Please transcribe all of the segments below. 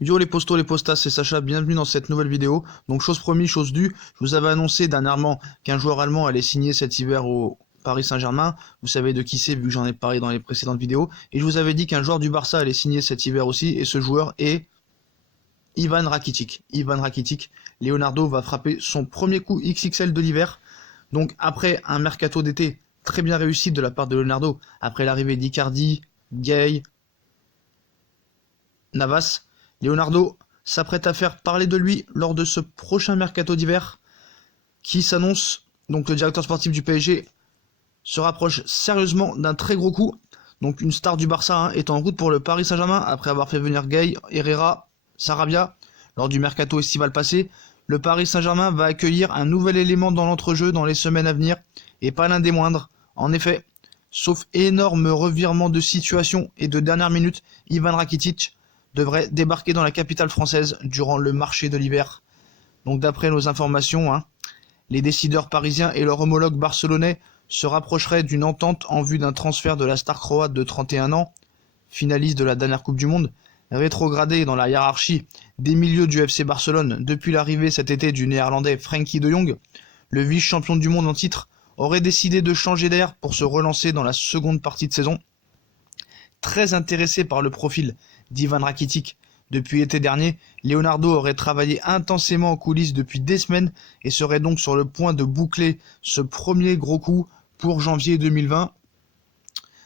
Yo les postos, les postas, c'est Sacha, bienvenue dans cette nouvelle vidéo. Donc chose promise, chose due, je vous avais annoncé dernièrement qu'un joueur allemand allait signer cet hiver au Paris Saint-Germain. Vous savez de qui c'est vu que j'en ai parlé dans les précédentes vidéos. Et je vous avais dit qu'un joueur du Barça allait signer cet hiver aussi, et ce joueur est Ivan Rakitic. Ivan Rakitic, Leonardo va frapper son premier coup XXL de l'hiver. Donc après un mercato d'été très bien réussi de la part de Leonardo, après l'arrivée d'Icardi, Gay, Navas, Leonardo s'apprête à faire parler de lui lors de ce prochain mercato d'hiver qui s'annonce. Donc le directeur sportif du PSG se rapproche sérieusement d'un très gros coup. Donc une star du Barça est en route pour le Paris Saint-Germain après avoir fait venir Gay, Herrera, Sarabia lors du mercato estival passé. Le Paris Saint-Germain va accueillir un nouvel élément dans l'entrejeu dans les semaines à venir et pas l'un des moindres. En effet, sauf énorme revirement de situation et de dernière minute, Ivan Rakitic devrait débarquer dans la capitale française durant le marché de l'hiver. Donc d'après nos informations, les décideurs parisiens et leur homologue barcelonais se rapprocheraient d'une entente en vue d'un transfert de la star croate de 31 ans, finaliste de la dernière Coupe du Monde, rétrogradée dans la hiérarchie des milieux du FC Barcelone depuis l'arrivée cet été du néerlandais Frenkie de Jong. Le vice-champion du monde en titre aurait décidé de changer d'air pour se relancer dans la seconde partie de saison. Très intéressé par le profil d'Ivan Rakitic depuis l'été dernier, Leonardo aurait travaillé intensément en coulisses depuis des semaines et serait donc sur le point de boucler ce premier gros coup pour janvier 2020.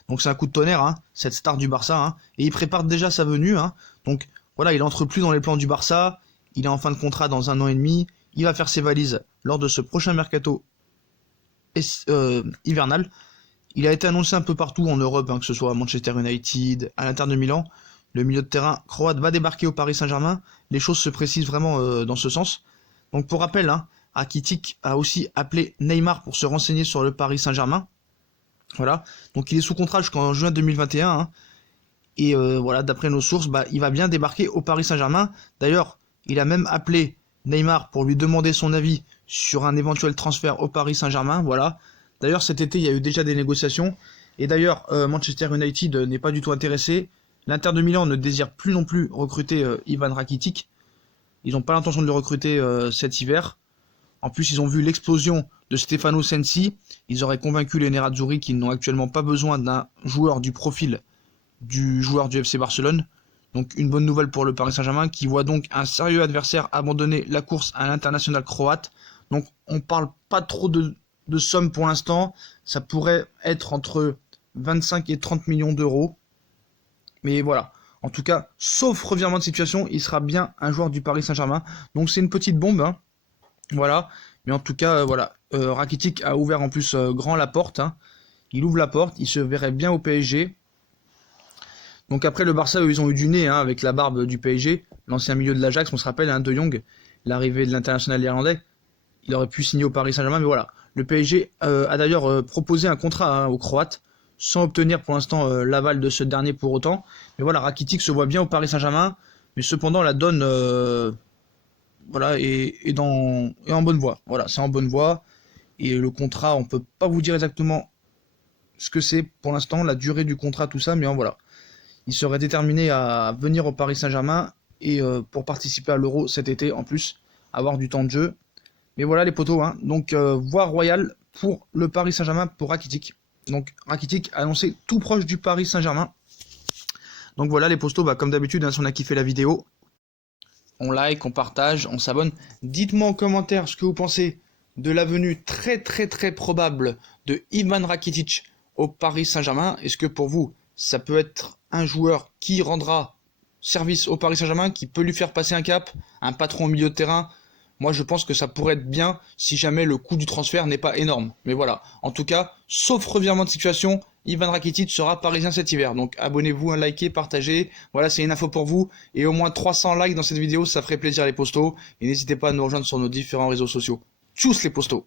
Donc c'est un coup de tonnerre, cette star du Barça, et il prépare déjà sa venue. Donc voilà, il entre plus dans les plans du Barça, il est en fin de contrat dans 1 an et demi, il va faire ses valises lors de ce prochain mercato hivernal. Il a été annoncé un peu partout en Europe, que ce soit à Manchester United, à l'Inter de Milan. Le milieu de terrain croate va débarquer au Paris Saint-Germain. Les choses se précisent vraiment dans ce sens. Donc pour rappel, Rakitic a aussi appelé Neymar pour se renseigner sur le Paris Saint-Germain. Voilà. Donc il est sous contrat jusqu'en juin 2021. Et voilà, d'après nos sources, il va bien débarquer au Paris Saint-Germain. D'ailleurs, il a même appelé Neymar pour lui demander son avis sur un éventuel transfert au Paris Saint-Germain. Voilà. D'ailleurs, cet été, il y a eu déjà des négociations. Et d'ailleurs, Manchester United n'est pas du tout intéressé. L'Inter de Milan ne désire plus non plus recruter Ivan Rakitic. Ils n'ont pas l'intention de le recruter cet hiver. En plus, ils ont vu l'explosion de Stefano Sensi. Ils auraient convaincu les Nerazzurri qu'ils n'ont actuellement pas besoin d'un joueur du profil du joueur du FC Barcelone. Donc une bonne nouvelle pour le Paris Saint-Germain qui voit donc un sérieux adversaire abandonner la course à l'international croate. Donc on parle pas trop de sommes pour l'instant. Ça pourrait être entre 25 et 30 millions d'euros. Mais voilà, en tout cas, sauf revirement de situation, il sera bien un joueur du Paris Saint-Germain. Donc c'est une petite bombe, voilà. Mais en tout cas, voilà, Rakitic a ouvert en plus grand la porte. Il ouvre la porte, il se verrait bien au PSG. Donc après le Barça, eux, ils ont eu du nez avec la barbe du PSG. L'ancien milieu de l'Ajax, on se rappelle, De Jong, l'arrivée de l'international irlandais. Il aurait pu signer au Paris Saint-Germain, mais voilà. Le PSG a d'ailleurs proposé un contrat aux Croates, sans obtenir pour l'instant l'aval de ce dernier pour autant. Mais voilà, Rakitic se voit bien au Paris Saint-Germain, mais cependant la donne voilà, est en bonne voie. Voilà, c'est en bonne voie. Et le contrat, on peut pas vous dire exactement ce que c'est pour l'instant, la durée du contrat, tout ça, mais voilà. Il serait déterminé à venir au Paris Saint-Germain et pour participer à l'Euro cet été en plus, avoir du temps de jeu. Mais voilà les potos, donc voie royale pour le Paris Saint-Germain pour Rakitic. Donc Rakitic annoncé tout proche du Paris Saint-Germain. Donc voilà les postos, comme d'habitude, si on a kiffé la vidéo, on like, on partage, on s'abonne. Dites-moi en commentaire ce que vous pensez de la venue très très très probable de Ivan Rakitic au Paris Saint-Germain. Est-ce que pour vous, ça peut être un joueur qui rendra service au Paris Saint-Germain, qui peut lui faire passer un cap, un patron au milieu de terrain? Moi, je pense que ça pourrait être bien si jamais le coût du transfert n'est pas énorme. Mais voilà, en tout cas, sauf revirement de situation, Ivan Rakitic sera parisien cet hiver. Donc abonnez-vous, likez, partagez. Voilà, c'est une info pour vous. Et au moins 300 likes dans cette vidéo, ça ferait plaisir les postos. Et n'hésitez pas à nous rejoindre sur nos différents réseaux sociaux. Tchuss les postos!